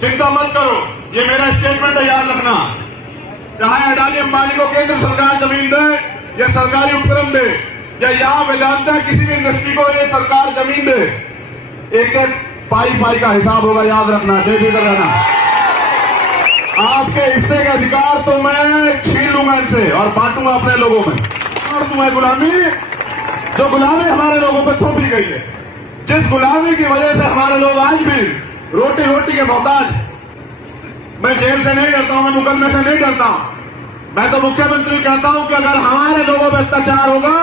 चिंता मत करो, ये मेरा स्टेटमेंट है, याद रखना। चाहे अडानी अंबानी को केंद्र सरकार जमीन दे या सरकारी उपक्रम दे, या यहाँ वेदांता किसी भी इंडस्ट्री को ये सरकार जमीन दे, एक एक पाई का हिसाब होगा, याद रखना, बेफिक्र रहना। आपके हिस्से के अधिकार तो मैं छीन लूंगा इनसे और बांटूंगा अपने लोगों में। और तुम्हें गुलामी, जो गुलामी हमारे लोगों पर थोपी गई है, जिस गुलामी की वजह से हमारे लोग आज भी रोटी के मोहताज। मैं जेल से नहीं डरता हूं, मैं मुकदमे से नहीं डरता हूं। मैं तो मुख्यमंत्री कहता हूं कि अगर हमारे लोगों पर अत्याचार होगा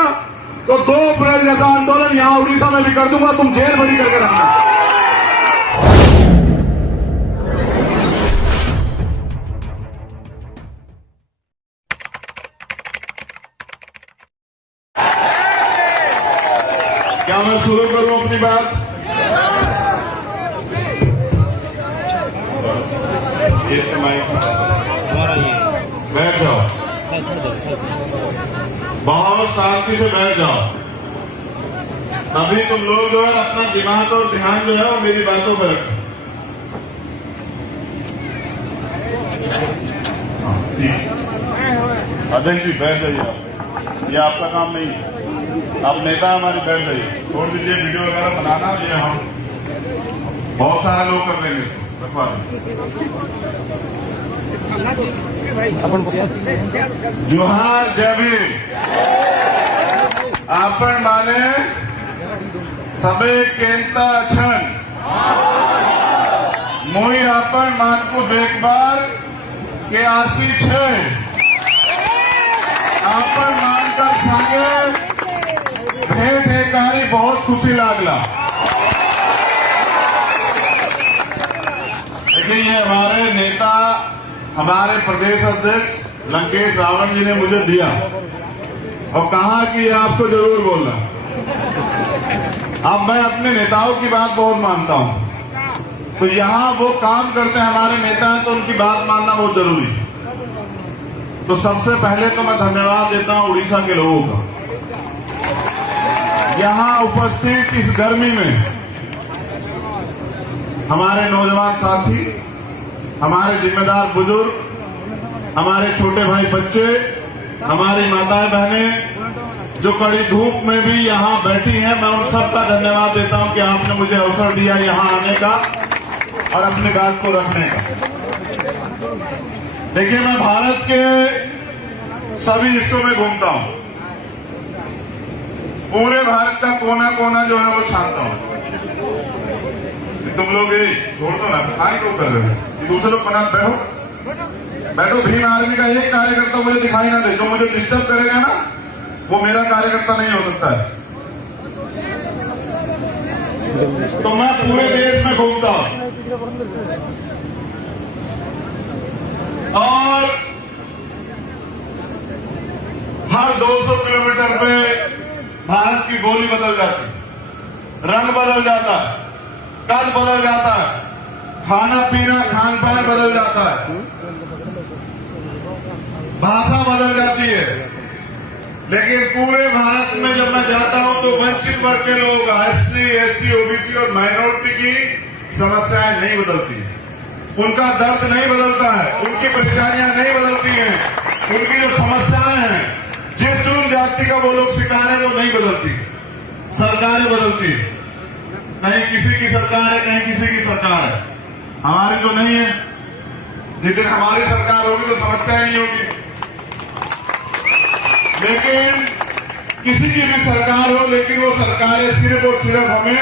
तो 2 अप्रैल जैसा आंदोलन यहां उड़ीसा में भी कर दूंगा, तुम जेल भरी करके रखना। क्या मैं शुरू करूं अपनी बात? बैठ जाओ, बहुत शांति से बैठ जाओ। अभी तुम लोग जो है अपना दिमाग और ध्यान जो है वो मेरी बातों पर रखो। अध्यक्ष जी बैठ जाइए, आप, ये आपका काम नहीं है, आप नेता हमारे, बैठ जाइए, छोड़ दीजिए वीडियो वगैरह बनाना, ये हम बहुत सारे लोग कर देंगे इसको, रखवा जोहार जय भीम। आपण माने सबे केंता छन मोई आपण मान को देखभाल के आसी छे। आपण मानकर सांगे भेंट हेकारी बहुत खुशी लागला। देखिए ये हमारे नेता, हमारे प्रदेश अध्यक्ष लंकेश रावण जी ने मुझे दिया और कहा कि आपको जरूर बोलना। अब मैं अपने नेताओं की बात बहुत मानता हूं, तो यहां वो काम करते हैं हमारे नेता हैं, तो उनकी बात मानना बहुत जरूरी है। तो सबसे पहले तो मैं धन्यवाद देता हूं उड़ीसा के लोगों का। यहां उपस्थित इस गर्मी में हमारे नौजवान साथी, हमारे जिम्मेदार बुजुर्ग, हमारे छोटे भाई बच्चे, हमारी माताएं बहनें जो कड़ी धूप में भी यहां बैठी हैं, मैं उन सबका धन्यवाद देता हूं कि आपने मुझे अवसर दिया यहां आने का और अपनी बात को रखने का। देखिए मैं भारत के सभी हिस्सों में घूमता हूं, पूरे भारत का कोना कोना जो है वो छानता हूं। तुम लोग छोड़ दो ना, खाई क्यों कर रहे हो? दूसरे लोग पनाह बैठो। भीम आर्मी का एक कार्यकर्ता मुझे दिखाई ना दे, जो मुझे डिस्टर्ब करेगा ना वो मेरा कार्यकर्ता नहीं हो सकता है। तो मैं पूरे देश में घूमता हूं और हर 200 किलोमीटर पे भारत की बोली बदल जाती, रंग बदल जाता है, कद बदल जाता है, खाना पीना खान पान बदल जाता है, भाषा बदल जाती है। लेकिन पूरे भारत में जब मैं जाता हूं तो वंचित वर्ग के लोग, SC, ST, OBC और माइनॉरिटी की समस्याएं नहीं बदलती, उनका दर्द नहीं बदलता है, उनकी परेशानियां नहीं बदलती हैं, उनकी जो समस्याएं हैं, जिस जून जाति का वो लोग शिकार है, वो नहीं बदलती। सरकारें बदलती है, कहीं किसी की सरकार है, कहीं किसी की सरकार है, हमारी तो नहीं है। जिस दिन हमारी सरकार होगी तो समस्या नहीं होगी। लेकिन किसी की भी सरकार हो, लेकिन वो सरकारें सिर्फ और सिर्फ हमें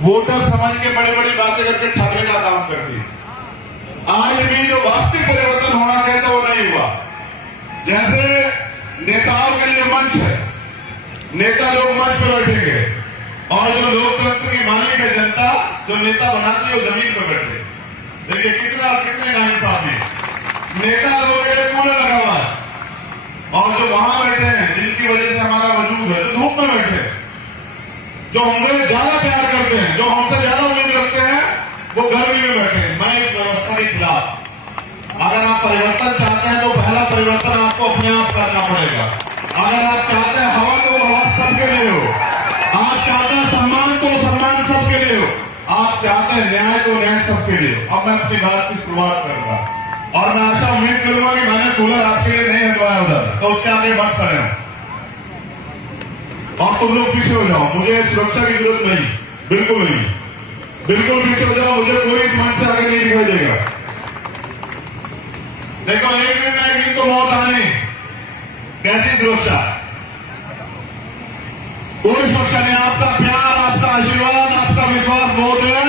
वोटर समझ के बड़ी बड़ी बातें करके ठगने का काम करती है। आज भी जो वास्तविक परिवर्तन होना चाहिए था वो नहीं हुआ। जैसे नेताओं के लिए मंच है, नेता लोग मंच पर बैठेंगे और जो लोकतंत्र की मालिक है जनता, जो नेता बनाती है वो जमीन पर बैठे। देखिए कितने नाइंसाफी, नेता लोगों के लिए कूड़ा लगा हुआ है और जो वहां बैठे हैं, जिनकी वजह से हमारा वजूद है, जो धूप में बैठे, जो हमसे ज्यादा प्यार करते हैं, जो हमसे ज्यादा उम्मीद रखते हैं, वो गर्मी में बैठे हैं। मैं इस व्यवस्था के खिलाफ। अगर आप परिवर्तन चाहते हैं तो पहला परिवर्तन आपको अपने आप करना पड़ेगा। अगर आप चाहते हैं हवा तो हवा सबके लिए हो, आप चाहते हैं सम्मान तो सम्मान सबके लिए हो, आप चाहते है न्याय तो न्याय सबके लिए। अब मैं अपनी बात की शुरुआत करूंगा और मैं आशा उम्मीद करूंगा कि मैंने कूलर आपके लिए नहीं हटवाया उधर, तो उसके आगे मत खड़े हो और तुम लोग पीछे हो जाओ। मुझे सुरक्षा की जरूरत नहीं, बिल्कुल नहीं, बिल्कुल पीछे हो जाओ। मुझे कोई इस मंच से आगे नहीं दिखाई देगा। देखो एक दिन ना एक दिन तो मौत आनी, कैसी सुरक्षा? कोई सुरक्षा नहीं। आपका प्यार, आपका आशीर्वाद, आपका विश्वास बहुत है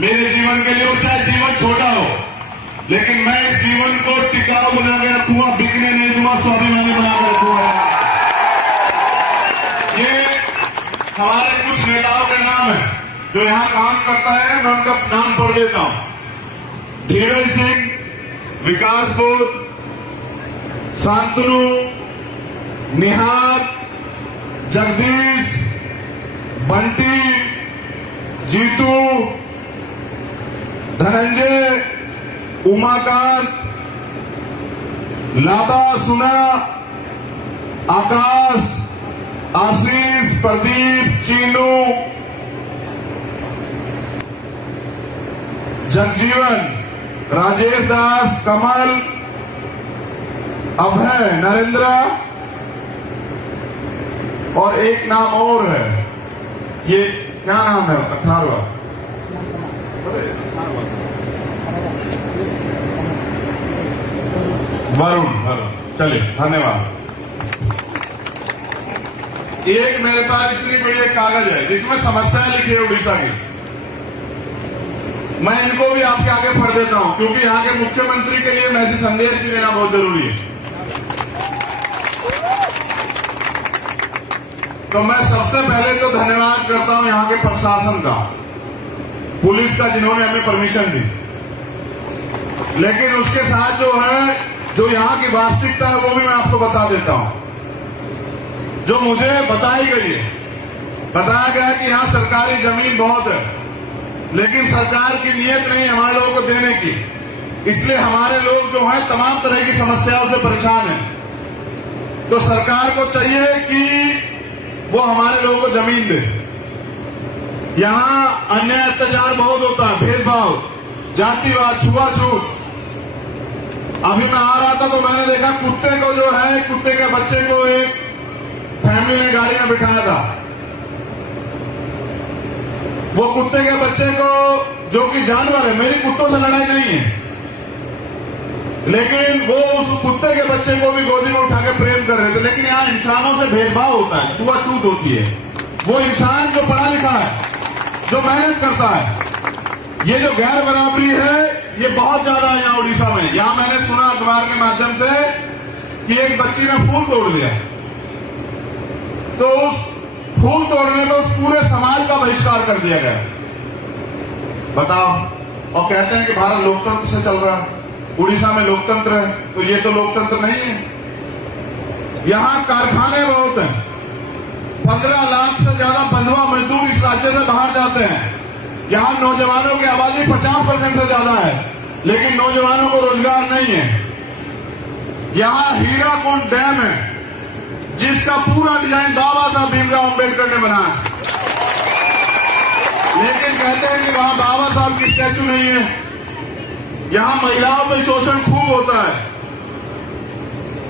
मेरे जीवन के लिए। चाहे जीवन छोटा हो, लेकिन मैं इस जीवन को टिकाऊ बना के रखूंगा, बिकने नहीं दूंगा, स्वाभिमानी बना के रखूंगा। ये हमारे कुछ नेताओं के नाम है जो यहां काम करता है, मैं उनका नाम पढ़ देता हूं। धीरज सिंह, विकास बोध, शांतनु, निहार, जगदीश, बंटी, जीतू, धनंजय, उमाकांत, लाबा, सुना, आकाश, आशीष, प्रदीप, चीनू, जगजीवन, राजेश दास, कमल, अभय, नरेंद्र और एक नाम और है, ये क्या नाम है? 18वां वरुण। चलिए, धन्यवाद। एक मेरे पास इतनी बड़ी एक कागज है जिसमें समस्याएं लिखी है उड़ीसा की। मैं इनको भी आपके आगे पढ़ देता हूं, क्योंकि यहाँ के मुख्यमंत्री के लिए मैसेज संदेश भी देना बहुत जरूरी है। तो मैं सबसे पहले तो धन्यवाद करता हूं यहाँ के प्रशासन का, पुलिस का, जिन्होंने हमें परमिशन दी। लेकिन उसके साथ जो है, जो यहाँ की वास्तविकता है, वो भी मैं आपको बता देता हूं। जो मुझे बताई गई है, बताया गया कि यहाँ सरकारी जमीन बहुत है, लेकिन सरकार की नीयत नहीं है हमारे लोगों को देने की। इसलिए हमारे लोग जो हैं तमाम तरह की समस्याओं से परेशान हैं। तो सरकार को चाहिए कि वो हमारे लोगों को जमीन दे। यहाँ अन्याय अत्याचार बहुत होता है, भेदभाव, जातिवाद, छुआछूत। अभी मैं आ रहा था तो मैंने देखा कुत्ते को जो है, कुत्ते के बच्चे को एक फैमिली ने गाड़ी में बिठाया था। वो कुत्ते के बच्चे को, जो कि जानवर है, मेरी कुत्तों से लड़ाई नहीं है, लेकिन वो उस कुत्ते के बच्चे को भी गोदी में उठा के प्रेम कर रहे थे। लेकिन यहाँ इंसानों से भेदभाव होता है, छुआछूत होती है। वो इंसान जो पढ़ा लिखा है, जो मेहनत करता है, ये जो गैर बराबरी है, ये बहुत ज्यादा है यहाँ उड़ीसा में। यहाँ मैंने सुना अखबार के माध्यम से कि एक बच्ची ने फूल तोड़ लिया, तो उस फूल तोड़ने में उस पूरे समाज का बहिष्कार कर दिया गया। बताओ। और कहते हैं कि भारत लोकतंत्र से चल रहा है, उड़ीसा में लोकतंत्र है, तो ये तो लोकतंत्र नहीं है। यहाँ कारखाने बहुत हैं, 15 लाख से ज्यादा बंधुआ मजदूर इस राज्य से बाहर जाते हैं। यहाँ नौजवानों की आबादी 50% से ज्यादा है, लेकिन नौजवानों को रोजगार नहीं है। यहाँ हीराकुंड डैम है, जिसका पूरा डिजाइन बाबा साहब भीमराव अंबेडकर ने बनाया, लेकिन कहते हैं कि वहां बाबा साहब की स्टैचू नहीं है। यहाँ महिलाओं पर शोषण खूब होता है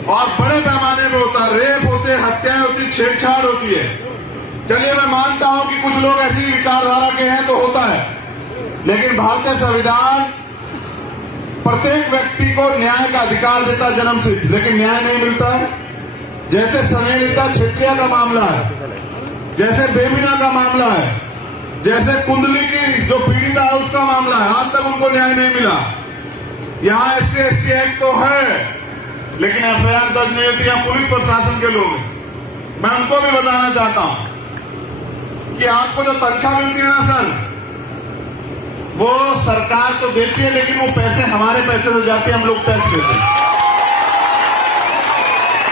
और बड़े पैमाने पर होता है। रेप होते, हत्याएं होती, छेड़छाड़ होती है। चलिए, मैं मानता हूं कि कुछ लोग ऐसी विचारधारा के हैं तो होता है, लेकिन भारतीय संविधान प्रत्येक व्यक्ति को न्याय का अधिकार देता है, जन्म से, लेकिन न्याय नहीं मिलता है। जैसे स्नेहलता क्षेत्रीय का मामला है, जैसे बेबीना का मामला है, जैसे कुंडली की जो पीड़िता है उसका मामला है, आज तक उनको न्याय नहीं मिला। यहाँ SC/ST एक्ट तो है, लेकिन FIR दर्ज नहीं होती। यहाँ पुलिस प्रशासन के लोग हैं। मैं उनको भी बताना चाहता हूं कि आपको जो तनख्वाह मिलती है ना सर, वो सरकार तो देती है, लेकिन वो पैसे हमारे पैसे से जाते हैं, हम लोग टैक्स देते हैं।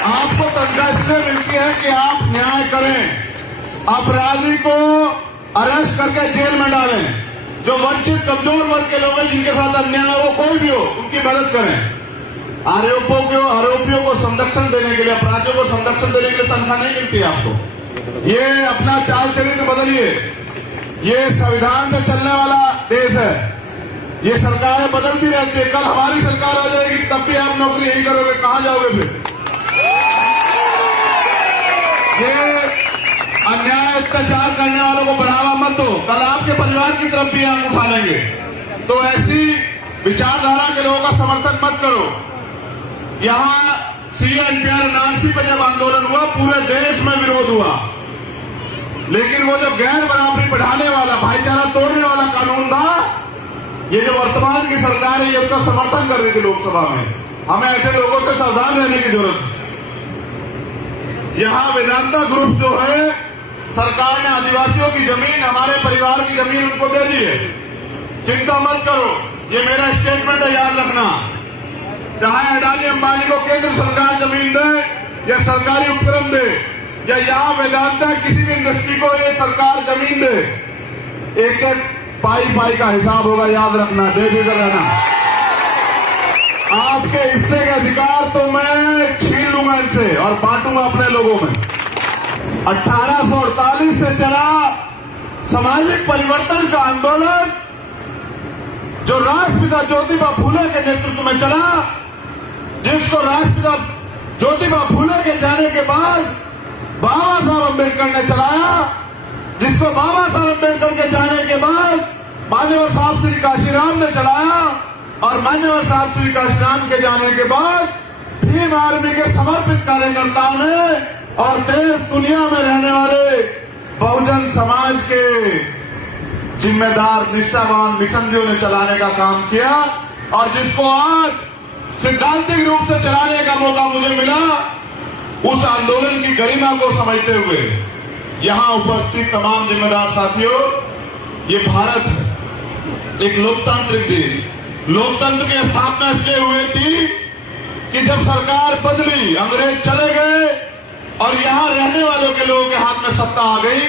आपको तनख्वाह इसलिए मिलती है कि आप न्याय करें, अपराधी को अरेस्ट करके जेल में डालें। जो वंचित कमजोर वर्ग के लोग हैं, जिनके साथ अन्याय हो, कोई भी हो, उनकी मदद करें। आरोपियों को संरक्षण देने के लिए, अपराधियों को संरक्षण देने के लिए तनख्वाह नहीं मिलती है आपको। ये अपना चाल चरित्र बदलिए। ये संविधान से चलने वाला देश है। ये सरकारें बदलती रहती है। कल हमारी सरकार आ जाएगी तब भी आप नौकरी नहीं करोगे, कहां जाओगे फिर? ये अन्याय अत्याचार करने वालों को बढ़ावा मत दो, कल आपके परिवार की तरफ भी आंख उठा लेंगे। तो ऐसी विचारधारा के लोगों का समर्थन मत करो। यहां CNPR NRC पर जब आंदोलन हुआ पूरे देश में विरोध हुआ, लेकिन वो जो गैर बराबरी बढ़ाने वाला, भाईचारा तोड़ने वाला कानून था, ये जो वर्तमान की सरकार है ये उसका समर्थन कर रही थी लोकसभा में। हमें ऐसे लोगों से सावधान रहने की जरूरत है। यहां वेदांता ग्रुप जो है, सरकार ने आदिवासियों की जमीन, हमारे परिवार की जमीन उनको दे दी है। चिंता मत करो, ये मेरा स्टेटमेंट है, याद रखना। चाहे अडानी अंबानी को केंद्र सरकार जमीन दे या सरकारी उपक्रम दे, या यहां वेदांता किसी भी इंडस्ट्री को ये सरकार जमीन दे, एक एक पाई का हिसाब होगा, याद रखना, बेफिक्र रहना। आपके हिस्से के अधिकार तो मैं छीन लूंगा इनसे और बांटूंगा अपने लोगों में। 1848 से चला सामाजिक परिवर्तन का आंदोलन जो राष्ट्रपिता ज्योतिबा फूले के नेतृत्व में चला, जिसको राष्ट्रपिता ज्योतिबा फूले के जाने के बाद बाबा साहब अम्बेडकर ने चलाया, जिसको बाबा साहब अम्बेडकर के जाने के बाद मान्यवर साहब श्री काशीराम ने चलाया, और मान्यवर साहब श्री काशीराम के जाने के बाद भीम आर्मी के समर्पित कार्यकर्ताओं ने और देश दुनिया में रहने वाले बहुजन समाज के जिम्मेदार निष्ठावान मिशनरियों ने चलाने का काम किया, और जिसको आज सिद्धांतिक रूप से चलाने का मौका मुझे मिला, उस आंदोलन की गरिमा को समझते हुए यहां उपस्थित तमाम जिम्मेदार साथियों, ये भारत है, एक लोकतांत्रिक देश। लोकतंत्र की स्थापना इसलिए हुई थी कि जब सरकार बदली, अंग्रेज चले गए और यहां रहने वालों के लोगों के हाथ में सत्ता आ गई,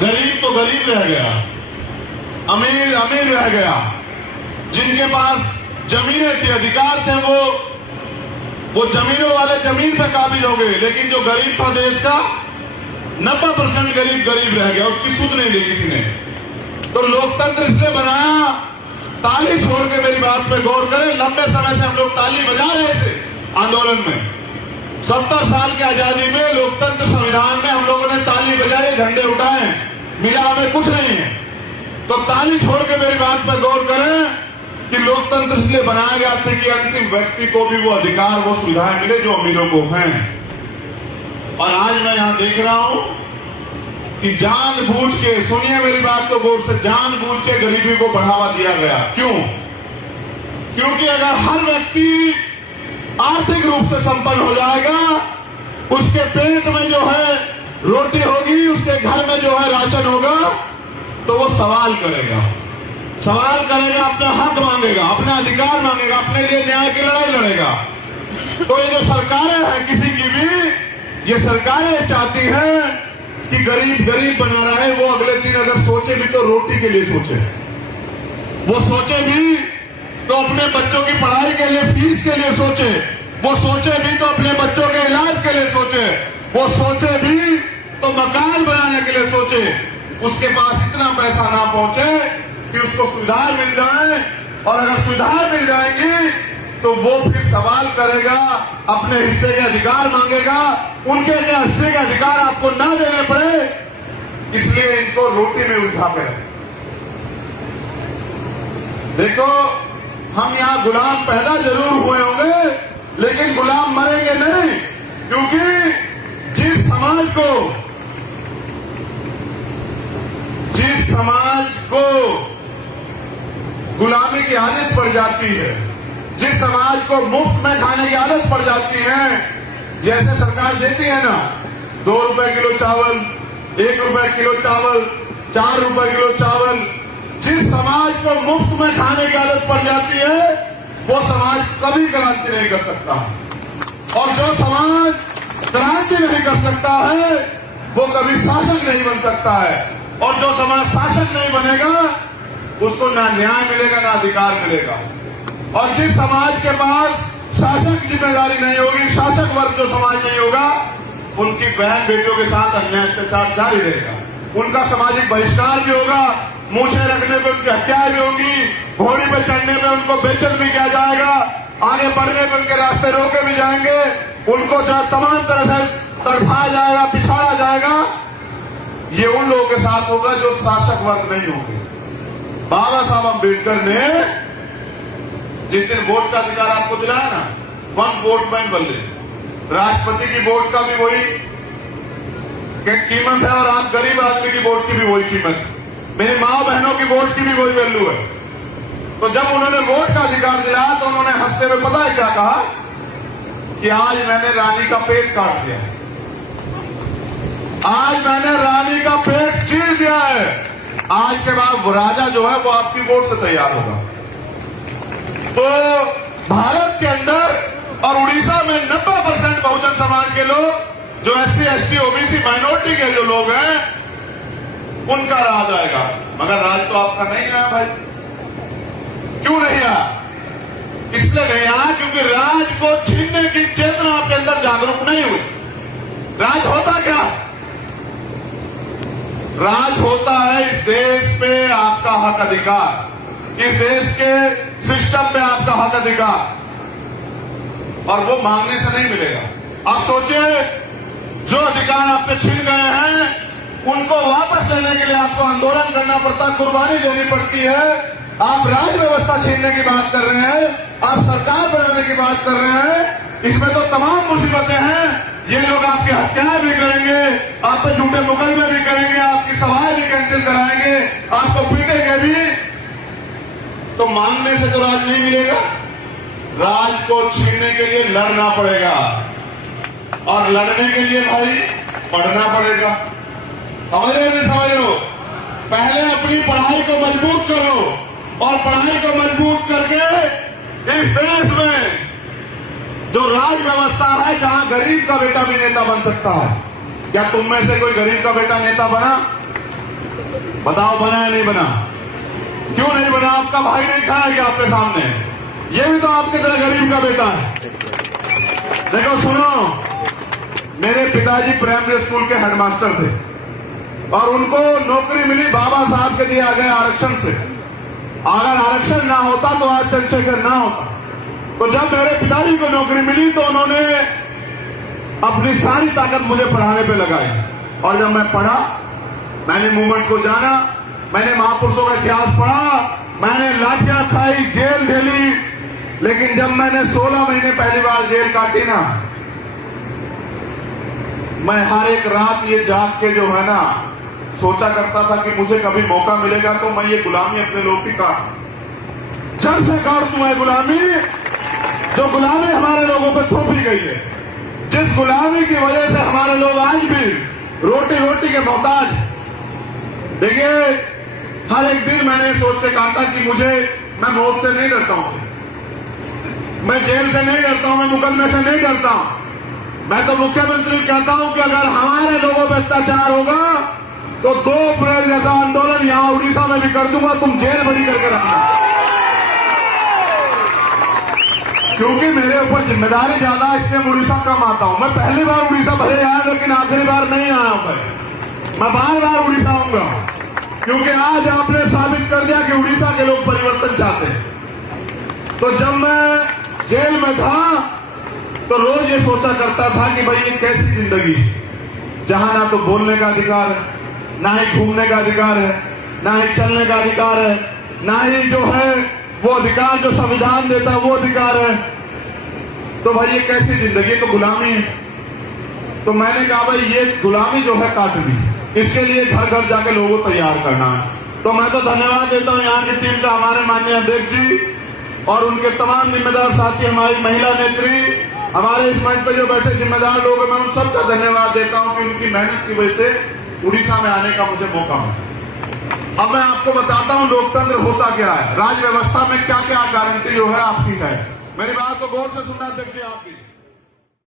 गरीब तो गरीब रह गया, अमीर अमीर रह गया। जिनके पास जमीनें थी, अधिकार थे, वो जमीनों वाले जमीन पे काबिल हो गए, लेकिन जो गरीब था देश का 90% गरीब रह गया, उसकी सुध नहीं ली किसी ने। तो लोकतंत्र इसलिए बनाया, ताली छोड़ के मेरी बात पे गौर करें, लंबे समय से हम लोग ताली बजा रहे थे आंदोलन में। 70 साल की आजादी में लोकतंत्र संविधान में हम लोगों ने ताली बजाई, झंडे उठाए, मिला हमें कुछ नहीं है। तो ताली छोड़ के मेरी बात पर गौर करें कि लोकतंत्र इसलिए बनाया गया था कि अंतिम व्यक्ति को भी वो अधिकार, वो सुविधाएं मिले जो अमीरों को हैं। और आज मैं यहां देख रहा हूं कि जानबूझ के, सुनिए मेरी बात को गौर से, जानबूझ के गरीबी को बढ़ावा दिया गया। क्यों? क्योंकि अगर हर व्यक्ति आर्थिक रूप से संपन्न हो जाएगा, उसके पेट में जो है रोटी होगी, उसके घर में जो है राशन होगा, तो वो सवाल करेगा, अपना हक मांगेगा, अपना अधिकार मांगेगा, अपने लिए न्याय की लड़ाई लड़ेगा। तो ये जो सरकारें हैं किसी की भी, ये सरकारें चाहती हैं कि गरीब बना रहा है, वो अगले दिन अगर सोचे भी तो रोटी के लिए सोचे, वो सोचे भी तो अपने बच्चों की पढ़ाई के लिए, फीस के लिए सोचे, वो सोचे भी तो अपने बच्चों के इलाज के लिए सोचे, वो सोचे भी तो मकान बनाने के लिए सोचे। उसके पास इतना पैसा ना पहुंचे कि उसको सुविधाएं मिल जाए, और अगर सुविधाएं मिल जाएंगी तो वो फिर सवाल करेगा, अपने हिस्से के अधिकार मांगेगा। उनके हिस्से के अधिकार आपको ना देने पड़े, इसलिए इनको रोटी में उठा कर। देखो, हम यहां गुलाम पैदा जरूर हुए होंगे, लेकिन गुलाम मरेंगे नहीं, क्योंकि जिस समाज को गुलामी की आदत पड़ जाती है, जिस समाज को मुफ्त में खाने की आदत पड़ जाती है, जैसे सरकार देती है ना, 2 रुपए किलो चावल, 1 रुपए किलो चावल, 4 रुपए किलो चावल, जिस समाज को मुफ्त में खाने की आदत पड़ जाती है, वो समाज कभी क्रांति नहीं कर सकता। और जो समाज क्रांति नहीं कर सकता है, वो कभी शासक नहीं बन सकता है। और जो समाज शासक नहीं बनेगा, उसको ना न्याय मिलेगा, ना अधिकार मिलेगा। और जिस समाज के पास शासक जिम्मेदारी नहीं होगी, शासक वर्ग जो समाज नहीं होगा, उनकी बहन बेटियों के साथ अन्याय अत्याचार जारी रहेगा। उनका सामाजिक बहिष्कार भी होगा, मूछें रखने पे उनकी हत्याएं भी होंगी, घोड़ी पे चढ़ने पे उनको बेइज्जत भी किया जाएगा, आगे बढ़ने पे उनके रास्ते रोके भी जाएंगे, उनको तमाम तरह से तड़फाया जाएगा, पिछाड़ा जाएगा। ये उन लोगों के साथ होगा जो शासक वर्ग नहीं होंगे। बाबा साहब अम्बेडकर ने जिस दिन वोट का अधिकार आपको दिलाया ना, वन वोट मैन बल्ले, राष्ट्रपति की वोट का भी वही कीमत है और आप गरीब आदमी की वोट की भी वही कीमत है, मेरी माँ बहनों की वोट की भी वही वैल्यू है। तो जब उन्होंने वोट का अधिकार दिलाया तो उन्होंने हंसते हुए पता है क्या कहा कि आज मैंने रानी का पेट काट दिया, आज मैंने रानी का पेट चीर दिया है, आज के बाद वो राजा जो है वो आपकी वोट से तैयार होगा। तो भारत के अंदर और उड़ीसा में 90% बहुजन समाज के लोग, जो SC ST OBC माइनॉरिटी के जो लोग हैं, उनका राज आएगा। मगर राज तो आपका नहीं आया भाई। क्यों नहीं आया? इसलिए नहीं आया क्योंकि राज को छीनने की चेतना आपके अंदर जागरूक नहीं हुई। राज होता क्या? राज होता है इस देश पे आपका हक अधिकार, इस देश के सिस्टम पे आपका हक अधिकार, और वो मांगने से नहीं मिलेगा। आप सोचिए, जो अधिकार आप पे छीन गए हैं उनको वापस लेने के लिए आपको आंदोलन करना पड़ता है, कुर्बानी देनी पड़ती है। आप राज व्यवस्था छीनने की बात कर रहे हैं, आप सरकार बनाने की बात कर रहे हैं, इसमें तो तमाम मुसीबतें हैं। ये लोग आपकी हत्याएं भी करेंगे, आप पे झूठे मुकदमे भी करेंगे, आपकी सभाएं भी कैंसिल कराएंगे, आपको पीटेंगे भी। तो मांगने से तो राज नहीं मिलेगा, राज को छीनने के लिए लड़ना पड़ेगा, और लड़ने के लिए भाई पढ़ना पड़ेगा। समझ रहे नहीं समझ रहे हो? पहले अपनी पढ़ाई को मजबूत करो, और पढ़ाई को मजबूत करके इस देश में जो राज व्यवस्था है, जहां गरीब का बेटा भी नेता बन सकता है। क्या तुम में से कोई गरीब का बेटा नेता बना? बताओ, बना या नहीं बना? क्यों नहीं बना? आपका भाई नहीं खड़ा है आपके सामने, ये भी तो आपके तरह गरीब का बेटा है। देखो सुनो, मेरे पिताजी प्राइमरी स्कूल के हेडमास्टर थे, और उनको नौकरी मिली बाबा साहब के दिए गए आरक्षण से। अगर आरक्षण ना होता तो आज चंद्रशेखर ना होता। तो जब मेरे पिताजी को नौकरी मिली तो उन्होंने अपनी सारी ताकत मुझे पढ़ाने पे लगाई, और जब मैं पढ़ा, मैंने मूवमेंट को जाना, मैंने महापुरुषों का इतिहास पढ़ा, मैंने लाठियां खाई, जेल झेली, लेकिन जब मैंने 16 महीने पहली बार जेल काटी ना, मैं हर एक रात ये जाग के जो है ना सोचा करता था कि मुझे कभी मौका मिलेगा तो मैं ये गुलामी अपने लोग की काट, जड़ से काट दूं। मैं गुलामी, जो गुलामी हमारे लोगों पे थोपी गई है, जिस गुलामी की वजह से हमारे लोग आज भी रोटी के मोहताज। देखिए, हर एक दिन मैंने सोच के काटा कि मैं मौत से नहीं डरता हूं, मैं जेल से नहीं डरता हूं, मैं मुकदमे से नहीं डरता हूं। मैं तो मुख्यमंत्री कहता हूं कि अगर हमारे लोगों पर अत्याचार होगा तो 2 अप्रैल जैसा आंदोलन यहां उड़ीसा में भी कर दूंगा, तुम जेल बड़ी करके रखना। क्योंकि मेरे ऊपर जिम्मेदारी ज्यादा, इसलिए मैं उड़ीसा कम आता हूं। मैं पहली बार उड़ीसा भले आया, लेकिन आखिरी बार नहीं आया हूं। मैं बार बार उड़ीसा आऊंगा, क्योंकि आज आपने साबित कर दिया कि उड़ीसा के लोग परिवर्तन चाहते हैं। तो जब मैं जेल में था तो रोज ये सोचा करता था कि भाई ये कैसी जिंदगी, जहां ना तो बोलने का अधिकार है, ना ही घूमने का अधिकार है, ना ही चलने का अधिकार है, ना ही जो है वो अधिकार जो संविधान देता है वो अधिकार है। तो भाई ये कैसी जिंदगी, तो गुलामी है। तो मैंने कहा भाई ये गुलामी जो है काटनी, इसके लिए घर घर जाके लोगों को तैयार करना है। तो मैं तो धन्यवाद देता हूं यहाँ की टीम का, हमारे माननीय अध्यक्ष जी और उनके तमाम जिम्मेदार साथी, हमारी महिला नेत्री, हमारे इस मंच पर जो बैठे जिम्मेदार लोग हैं, मैं उन सबका धन्यवाद देता हूं कि उनकी मेहनत की वजह से उड़ीसा में आने का मुझे मौका मिला। अब मैं आपको बताता हूं लोकतंत्र होता क्या है, राज व्यवस्था में क्या क्या गारंटी जो है आपकी है। मेरी बात को गौर से सुनना अध्यक्ष जी आपकी।